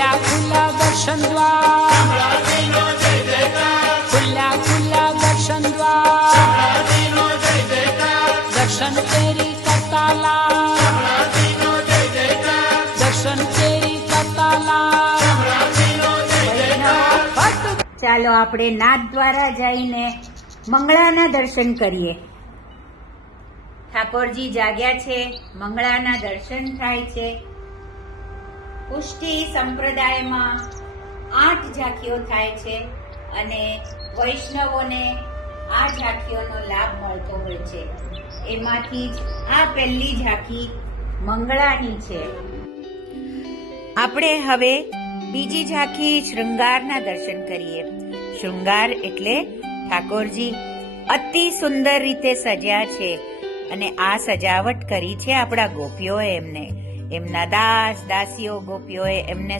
ખુલ્લા ખુલ્લા દર્શન દ્વાર, ખુલ્લા ખુલ્લા દર્શન દ્વાર, દર્શન તેરી કરતાલા, દર્શન તેરી કરતાલા. ચાલો આપણે નાથ દ્વારા જઈને મંગળાના દર્શન કરીએ. ઠાકોરજી જાગ્યા છે, મંગળાના દર્શન થાય છે. પુષ્ટિ સંપ્રદાયમાં 8 ઝાંખીઓ થાય છે અને વૈષ્ણવોને આ ઝાંખીઓનો લાભ મળતો હોય છે. એમાંથી જ આ પહેલી ઝાંખી મંગળાની છે. આપણે હવે બીજી ઝાંખી શૃંગારના દર્શન કરીએ. શૃંગાર એટલે ઠાકોરજી અતિ સુંદર રીતે સજ્યા છે અને આ સજાવટ કરી છે આપણા ગોપીઓએ. એમના દાસ દાસીઓ ગોપીઓએ એમને